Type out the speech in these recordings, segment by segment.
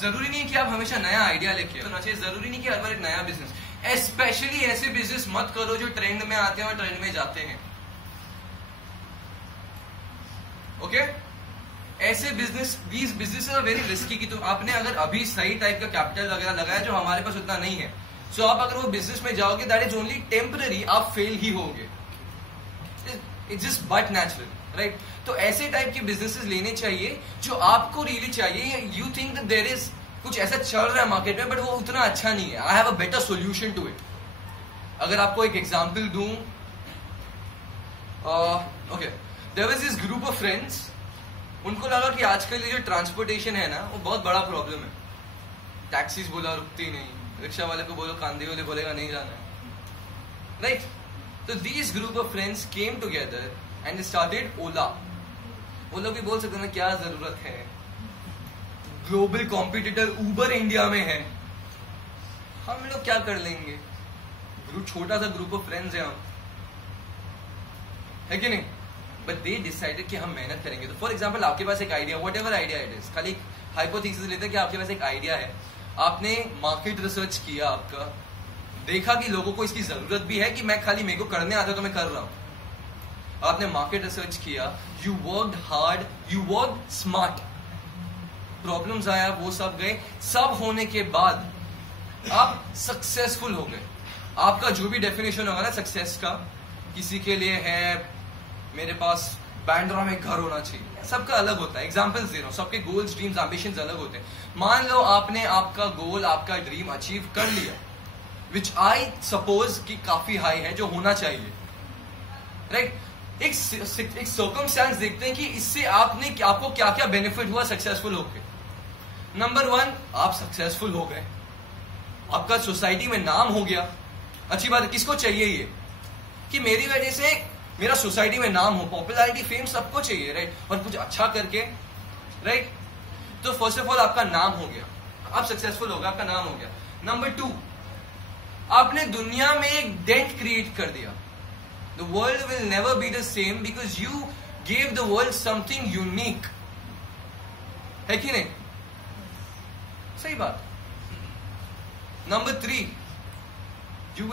जरूरी नहीं कि आप हमेशा नया आइडिया लेके आना चाहिए, जरूरी नहीं कि हर बार एक नया बिजनेस, स्पेशली ऐसे बिजनेस मत करो जो ट्रेंड में आते हैं और ट्रेंड में जाते हैं। ओके ऐसे business, these business are very risky कि तो आपने अगर अभी सही टाइप का कैपिटल वगैरह लगाया जो हमारे पास उतना नहीं है, सो आप अगर वो बिजनेस में जाओगे दैट इज ओनली टेम्पररी, आप फेल ही होगे, it's just but natural, right. तो ऐसे टाइप के बिजनेसेस लेने चाहिए जो आपको रियली चाहिए, you think that there is कुछ ऐसा चल रहा है मार्केट में बट वो उतना अच्छा नहीं है, I have a better solution to it. अगर आपको एक एग्जांपल दूं, okay there was this group of friends, उनको लगा कि आजकल ये जो ट्रांसपोर्टेशन है ना वो बहुत बड़ा प्रॉब्लम है, टैक्सीज बोला रुकती नहीं, रिक्शा वाले को बोलो कांदे वाले बोलेगा नहीं जाना है, राइट। तो this group of friends came together and started Ola. वो लोग भी बोल सकते हैं क्या जरूरत है, ग्लोबल कॉम्पिटिटर उबर इंडिया में है, हम लोग क्या कर लेंगे, छोटा सा ग्रुप ऑफ फ्रेंड्स है हम, है कि नहीं। बट दे डिसाइडेड कि हम मेहनत करेंगे। तो फॉर एग्जांपल आपके पास एक idea, what ever idea it is, खाली हाइपोथेसिस लेते हैं कि आपके पास एक आइडिया है, आपने मार्केट रिसर्च किया, आपका देखा कि लोगों को इसकी जरूरत भी है कि मैं खाली मेरे को करने आता तो मैं कर रहा हूं, आपने मार्केट रिसर्च किया, you worked hard, you worked smart, problems आया वो सब गए, सब होने के बाद आप सक्सेसफुल हो गए। आपका जो भी डेफिनेशन होगा ना सक्सेस का, किसी के लिए है मेरे पास बैंड्रा में घर होना चाहिए, सबका अलग होता है, एग्जाम्पल्स दे रहा हूं, सबके गोल्स ड्रीम्स एम्बिशंस अलग होते हैं। मान लो आपने आपका गोल, आपका ड्रीम अचीव कर लिया, विच आई सपोज कि काफी हाई है, जो होना चाहिए, राइट। एक सर्कमस्टेंस देखते हैं कि इससे आपको क्या क्या बेनिफिट हुआ सक्सेसफुल होके। नंबर 1, आप सक्सेसफुल हो गए, आपका सोसाइटी में नाम हो गया, अच्छी बात है, किसको चाहिए ये कि मेरी वजह से मेरा सोसाइटी में नाम हो, पॉपुलैरिटी फेम सबको चाहिए, राइट, और कुछ अच्छा करके, राइट। तो फर्स्ट ऑफ ऑल आपका नाम हो गया, आप सक्सेसफुल हो गए, आपका नाम हो गया। नंबर 2, आपने दुनिया में एक डेंट क्रिएट कर दिया। The world will never be the same because you gave the world something unique, है कि नहीं, सही बात। Number 3, you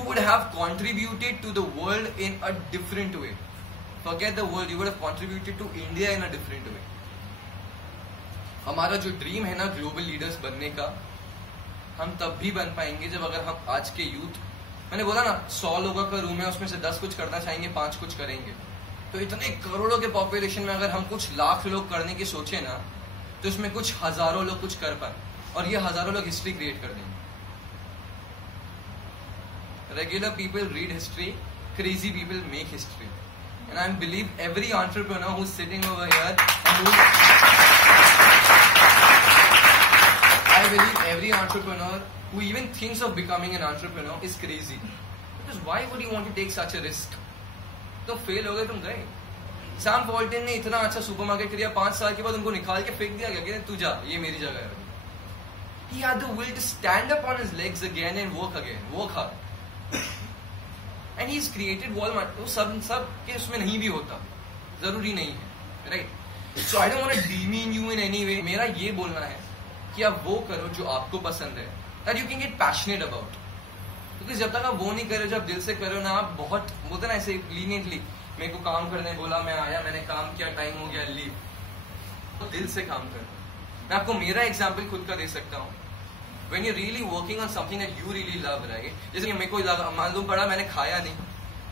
would have contributed to the world in a different way. Forget the world, you would have contributed to India in a different way. हमारा जो dream है ना global leaders बनने का, हम तब भी बन पाएंगे जब अगर हम आज के यूथ, मैंने बोला ना 100 लोगों का रूम है, उसमें से 10 कुछ करना चाहेंगे, 5 कुछ करेंगे। तो इतने करोड़ों के पॉपुलेशन में अगर हम कुछ लाख लोग करने की सोचे ना, तो इसमें कुछ हजारों लोग कुछ कर पाए, और ये हजारों लोग हिस्ट्री क्रिएट कर देंगे। Regular people read history, crazy people make history, and I believe every entrepreneur who's sitting over here, I believe every entrepreneur who even thinks of becoming an entrepreneur is crazy, because why would you want to take such a risk? तो fail हो गए, तुम गए। Sam Walton ने इतना अच्छा supermarket किया, 5 साल के बाद उनको निकाल के फेंक दिया गया, तू जा, ये मेरी जगह है। He had the will to stand up on his legs again and work hard. And he's created Walmart. वो सब के उसमें नहीं भी होता, जरूरी नहीं है, right. So I don't want to demean you in any way. मेरा ये बोलना है कि आप वो करो जो आपको पसंद है, that you can get passionate about. क्योंकि जब तक आप वो नहीं करो, जब दिल से करो ना, आप बहुत बोलते ना ऐसे लीनियंटली, मेरे को काम करने बोला, मैं आया, मैंने काम किया, टाइम हो गया, लीव। तो दिल से काम करो। मैं आपको मेरा एग्जाम्पल खुद का दे सकता हूँ। When you're really working on something that you really love, right? जैसे कि मेरे को मालूम पड़ा, मैंने खाया नहीं,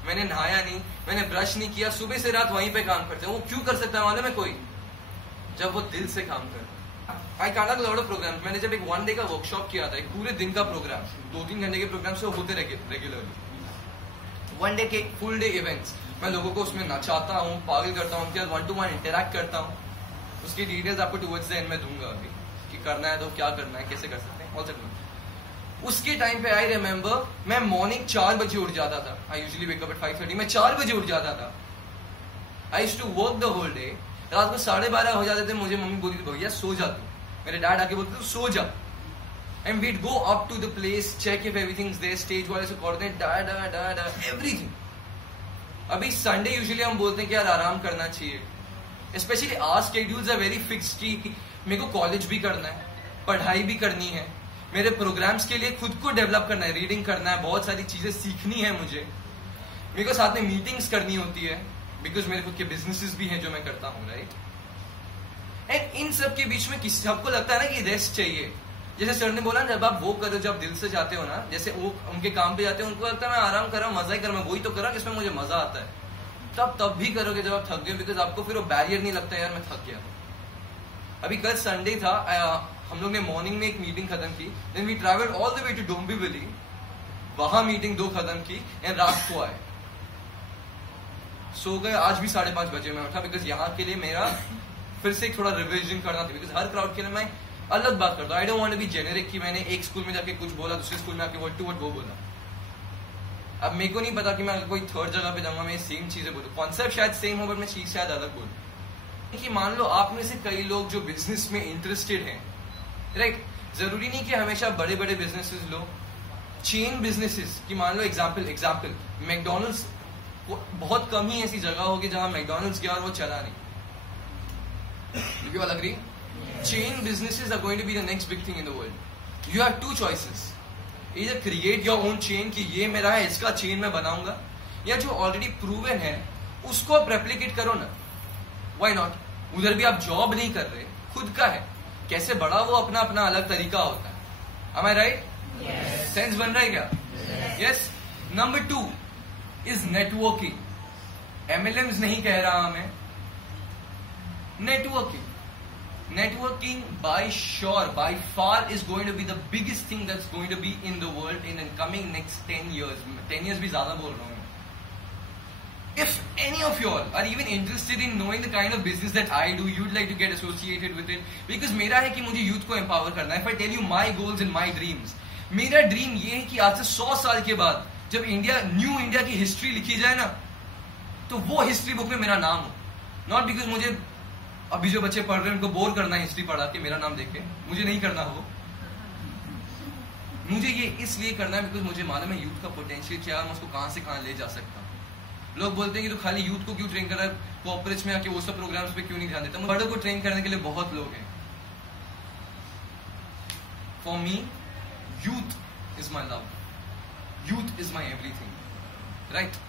मैंने नहाया नहीं, मैंने ब्रश नहीं किया, सुबह से रात वहीं पे काम करते हैं। वो क्यों कर सकता है मालूम है कोई? जब वो दिल से काम कर। I conduct lot of programmes. मैंने जब एक 1 डे का वर्कशॉप किया था, एक पूरे दिन का प्रोग्राम, 2-3 घंटे के प्रोग्राम से होते रेगुलरली। 1 डे के फुल डे इवेंट्स, मैं लोगों को उसमें नचाता हूँ, पागल करता हूँ, क्या 1-to-1 इंटरेक्ट करता हूँ। उसकी डिटेल्स आपको टुवर्ड्स द एंड में दूंगा अभी, कि करना है तो क्या करना है, कैसे कर सकते हैं। उसके टाइम पे आई रिमेम्बर, मैं मॉर्निंग 4 बजे उठ जाता था। I usually wake up at 5:30, मैं 4 बजे उठ जाता था। I used to work the whole day. रात को 12:30 हो जाते थे, मुझे मम्मी बोलती थी भैया सो जा तू, मेरे डैड आके बोलते थे सो जा। And we'd go up to the place, check if everything is there, stage वाले से कोऑर्डिनेट एवरीथिंग। अभी संडे यूजुअली हम बोलते हैं कि यार आराम करना चाहिए, specially our schedules are very fixed कि मेरे को कॉलेज भी करना है, पढ़ाई भी करनी है, मेरे प्रोग्राम्स के लिए खुद को डेवलप करना है, रीडिंग करना है, बहुत सारी चीजें सीखनी है मुझे, मेरे को साथ में मीटिंग्स करनी होती है, बिकॉज मेरे खुद के बिजनेसेस भी हैं जो मैं करता हूँ, राइट। एंड इन सब के बीच में किसी सबको लगता है ना कि रेस्ट चाहिए। जैसे सर ने बोला, जब आप वो करो, जब दिल से जाते हो ना, जैसे वो उनके काम पे जाते हो, उनको लगता है मैं आराम कर रहा हूँ, मजा ही कर रहा हूँ, वही तो कर रहा हूँ जिसमें मुझे मजा आता है। तब भी करोगे जब आप थक गए, बिकॉज आपको फिर वो बैरियर नहीं लगता यार मैं थक गया। अभी कल संडे था, हम लोग ने मॉर्निंग में एक मीटिंग खत्म की, then we travelled all the way to Dombivli, वहां मीटिंग 2 खत्म की एंड रात को आए, सो गए। आज भी 5:30 बजे मैं उठा, बिकॉज यहाँ के लिए मेरा फिर से थोड़ा रिविजन करना था, बिकॉज हर क्राउड के लिए मैं अलग बात करता हूँ। I don't want to be generic कि मैंने एक स्कूल में जाके कुछ बोला, दूसरे स्कूल में आके वर्ड टू वर्ड वो बोला। अब मेरे को नहीं पता कि मैं कोई थर्ड जगह पे जाऊंगा मैं सेम चीजें बोलूँ, कॉन्सेप्ट शायद सेम हो बट मैं चीज शायद अलग बोलूँ। कि मान लो आप में से कई लोग जो बिजनेस में इंटरेस्टेड हैं, राइट, जरूरी नहीं कि हमेशा बड़े बड़े बिजनेसेस लो, चेन बिजनेसेस की मान लो एग्जाम्पल मैकडोनल्ड्स, बहुत कम ही ऐसी जगह होगी जहां मैकडोनल्ड्स गया और वो चला नहीं। You all agree? Yes. Chain businesses are going to be the next big thing in the world. You have 2 choices. Either create your own chain कि ये मेरा है, इसका चेन मैं बनाऊंगा, या जो ऑलरेडी प्रूवन है उसको आप रेप्लिकेट करो ना। Why not? उधर भी आप जॉब नहीं कर रहे, खुद का है, कैसे बड़ा वो अपना अपना अलग तरीका होता है। Am I right? Yes. Sense बन रहा है क्या? Yes. Number 2 is networking. MLMs नहीं कह रहा मैं, networking by far is going to be the biggest thing that's going to be in the world in the coming next 10 years. 10 years भी ज्यादा बोल रहा हूँ। If any of you all are even interested in knowing the kind of business that I do, you'd like to get associated with it, because मेरा है कि मुझे youth को empower करना है। If I tell you my goals and my dreams, मेरा dream ये है कि आज से 100 साल के बाद जब न्यू इंडिया की हिस्ट्री लिखी जाए ना, तो वो हिस्ट्री बुक में मेरा नाम हो। नॉट बिकॉज मुझे अभी जो बच्चे पढ़ रहे हैं उनको बोर करना है हिस्ट्री पढ़ा के मेरा नाम देखे, मुझे नहीं करना हो। मुझे ये इसलिए करना है बिकॉज मुझे मालूम है यूथ का पोटेंशियल क्या है, मैं उसको कहां से कहां ले जा सकता हूँ। लोग बोलते हैं कि तो खाली यूथ को क्यों ट्रेन कर रहा है, कॉर्पोरेट्स में आके वो सब प्रोग्राम्स पे क्यों नहीं ध्यान देता। बड़ों को ट्रेन करने के लिए बहुत लोग हैं। For me youth is my love, youth is my everything, right.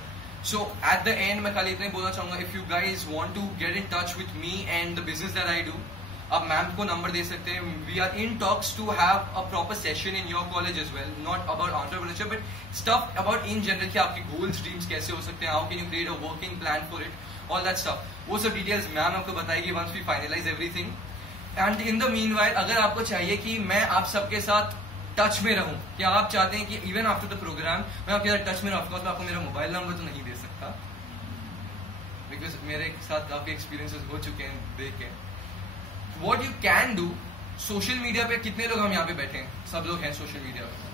So at the end मैं खाली इतना ही बोलना चाहूंगा, if you guys want to get in touch with me and the business that I do, आप ma'am को number दे सकते हैं। We are in talks to have a proper session in your college as well, not about entrepreneurship but stuff about in general कि आपके goals, dreams कैसे हो सकते हैं, how can you create a working plan for it, all that stuff। वो सब details ma'am आपको बताएगी once we finalize everything। And in the meanwhile अगर आपको चाहिए कि मैं आप सबके साथ टच में रहूं, क्या आप चाहते हैं कि इवन आफ्टर द प्रोग्राम मैं आपके साथ टच में रहूं, ऑफकोर्स मैं आपको मेरा मोबाइल नंबर तो नहीं दे सकता बिकॉज मेरे साथ काफी एक्सपीरियंसेस हो चुके हैं देख के। What you can do, social media पे कितने लोग हम यहाँ पे बैठे हैं, सब लोग हैं सोशल मीडिया पे,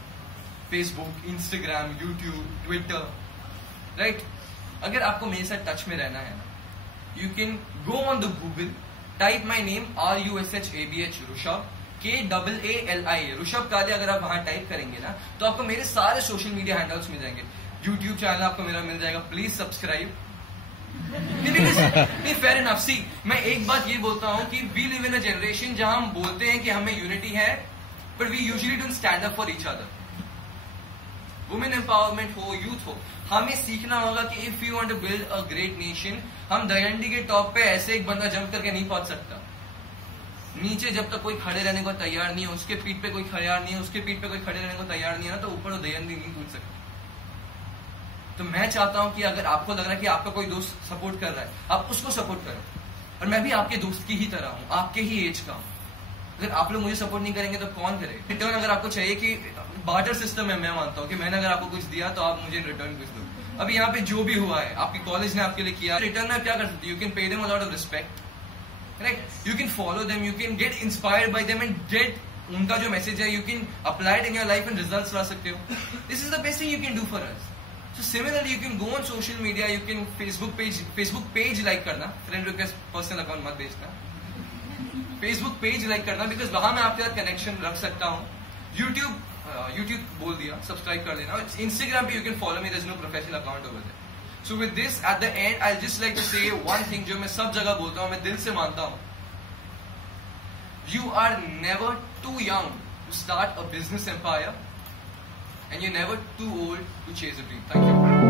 Facebook, Instagram, YouTube, Twitter, right. अगर आपको मेरे साथ टच में रहना है, you can go on the Google, type my name RUSHABH Rishabh, KAALI Rishabh काले। अगर आप वहां टाइप करेंगे ना तो आपको मेरे सारे सोशल मीडिया हैंडल्स मिल जाएंगे। यूट्यूब चैनल आपको मेरा मिल जाएगा, प्लीज सब्सक्राइब। नहीं फेयर इनफ। सी मैं एक बात ये बोलता हूं कि we live in a generation जहां हम बोलते हैं कि हमें यूनिटी है but we usually don't stand up for each other. Women empowerment हो, यूथ हो, हमें सीखना होगा कि if you want to build a great nation, हम दयंडी के टॉप पे ऐसे एक बंदा जंप करके नहीं पहुंच सकता। नीचे जब तक कोई खड़े रहने को तैयार नहीं है, उसके पीठ पे कोई तैयार नहीं है, उसके पीठ पे कोई खड़े रहने को तैयार नहीं है ना, तो ऊपर दयंदी नहीं कूद सकता। तो मैं चाहता हूं कि अगर आपको लग रहा है कि आपका कोई दोस्त सपोर्ट कर रहा है, आप उसको सपोर्ट करो। और मैं भी आपके दोस्त की ही तरह हूं, आपके ही एज का हूं। अगर आप लोग मुझे सपोर्ट नहीं करेंगे तो कौन करे। रिटर्न अगर आपको चाहिए कि बार्टर सिस्टम है, मैं मानता हूं कि मैंने अगर आपको कुछ दिया तो आप मुझे रिटर्न कुछ दो। अभी यहाँ पे जो भी हुआ है आपकी कॉलेज ने आपके लिए किया, रिटर्न में क्या कर सकते, you can pay them a lot of respect, right. You can follow them, you can get inspired by them and get उनका जो मैसेज है, you can apply it in your life and results ला सकते हो। This is the best thing you can do for us. So similarly, you can go on social media, you can Facebook page like करना, friend request personal account मत भेजना, Facebook page like करना, because वहां मैं आपके साथ connection रख सकता हूँ। YouTube बोल दिया, subscribe कर लेना। Instagram पे you can follow me, there's no professional account over there. So with this, at the end, I'll just like to say one thing जो मैं सब जगह बोलता हूँ, मैं दिल से मानता हूँ, You are never too young to start a business empire, and you're never too old to chase a dream. Thank you.